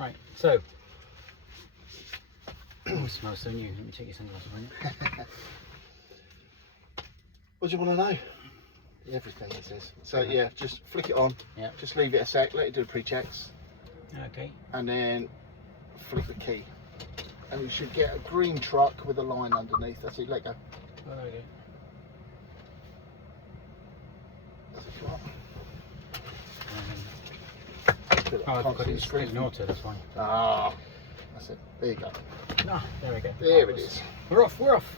Right, so. Oh, it smells so new. Let me check your sunglasses, won't you? What do you want to know? Everything it says. So yeah, just flick it on. Yeah. Just leave it a sec, let it do the pre-checks. Okay. And then flick the key. And you should get a green truck with a line underneath. That's it, let go. Oh, there we go. That's it, come on. Oh, I've got it in auto, that's fine. Ah, that's it. There you go. Ah, there we go. There it is. We're off, we're off.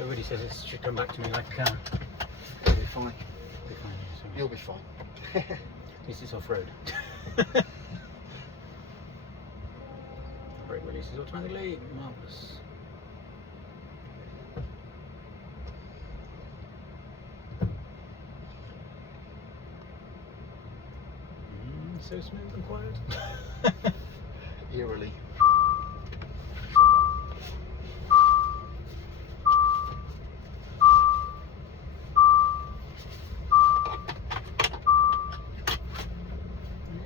Everybody says it should come back to me like, You'll be fine. be fine, so. You'll be fine. At least it's off-road. Brake releases automatically, marvellous. So smooth and quiet. Eerily.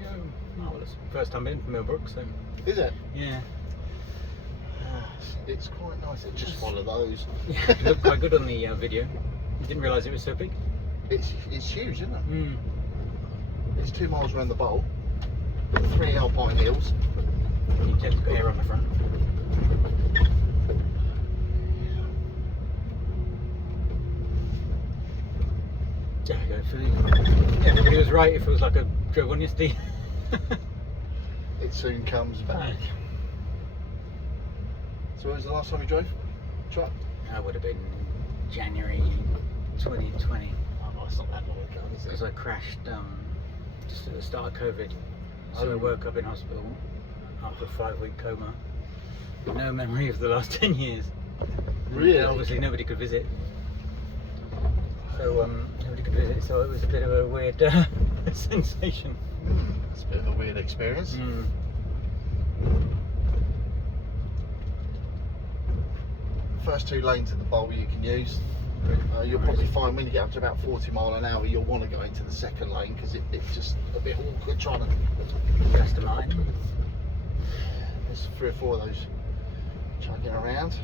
Yeah, marvellous. First time in Millbrook, so Is it? yeah. It's quite nice. Just follow those. Yeah, it looked quite good on the video. You didn't realise it was so big. It's huge, isn't it? Mm. It's 2 miles around the bowl. 3 alpine hills. You tend to put air on the front. There we go. Everybody was right. It feels like I drove on yesterday. It soon comes back. So when was the last time you drove? Truck? That would have been January 2020. Oh, it's not that long ago, is Because it? I crashed just at the start of COVID. So I Oh. woke up in hospital after a 5-week coma. No memory of the last 10 years. Really? Obviously nobody could visit. So nobody could visit, so it was a bit of a weird sensation. It's a bit of a weird experience. Mm. First 2 lanes of the bowl you can use. You'll probably find when you get up to about 40 mile an hour, you'll want to go into the second lane because it's just a bit awkward trying to. Rest of mine. There's 3 or 4 of those. Try and get around.